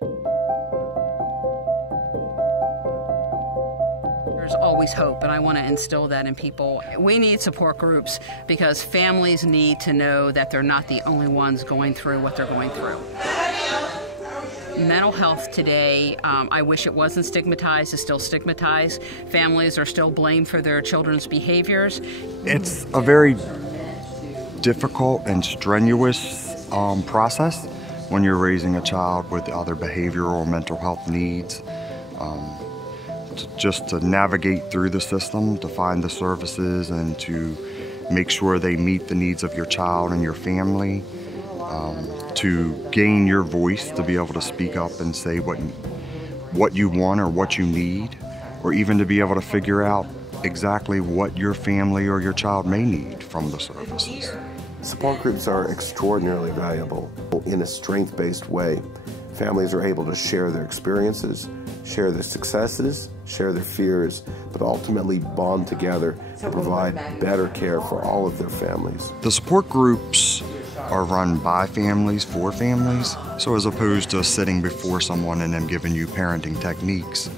There's always hope, and I want to instill that in people. We need support groups because families need to know that they're not the only ones going through what they're going through. Mental health today, I wish it wasn't stigmatized, is still stigmatized. Families are still blamed for their children's behaviors. It's a very difficult and strenuous process when you're raising a child with other behavioral or mental health needs. Just to navigate through the system, to find the services and to make sure they meet the needs of your child and your family, to gain your voice, to be able to speak up and say what you want or what you need, or even to be able to figure out exactly what your family or your child may need from the services. Support groups are extraordinarily valuable. In a strength-based way, families are able to share their experiences, share their successes, share their fears, but ultimately bond together and provide better care for all of their families. The support groups are run by families, for families, so as opposed to sitting before someone and them giving you parenting techniques,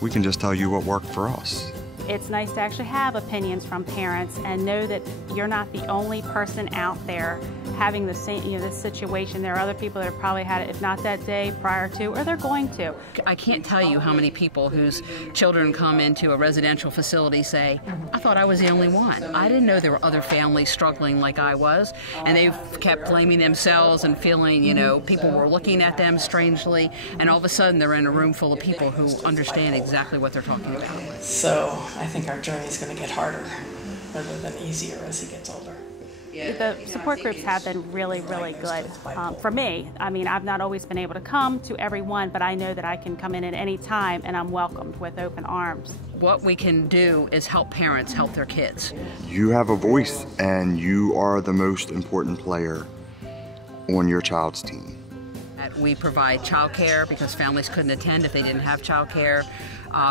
we can just tell you what worked for us. It's nice to actually have opinions from parents and know that you're not the only person out there having the same, this situation. There are other people that have probably had it, if not that day, prior to, or they're going to. I can't tell you how many people whose children come into a residential facility say, I thought I was the only one. I didn't know there were other families struggling like I was. And they kept blaming themselves and feeling, people were looking at them strangely. And all of a sudden they're in a room full of people who understand exactly what they're talking about. So I think our journey is going to get harder rather than easier as he gets older. The support groups have been really, really good for me. I mean, I've not always been able to come to everyone, but I know that I can come in at any time and I'm welcomed with open arms. What we can do is help parents help their kids. You have a voice and you are the most important player on your child's team. We provide childcare because families couldn't attend if they didn't have childcare.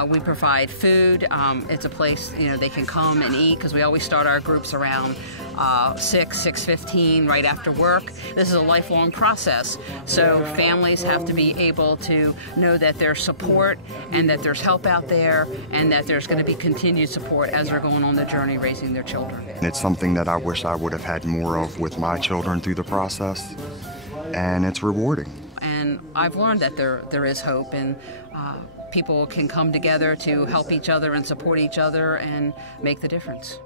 We provide food. It's a place they can come and eat because we always start our groups around 6:15 right after work. This is a lifelong process, so families have to be able to know that there's support and that there's help out there and that there's going to be continued support as they're going on the journey raising their children. It's something that I wish I would have had more of with my children through the process, and it's rewarding. And I've learned that there is hope, and people can come together to help each other and support each other and make the difference.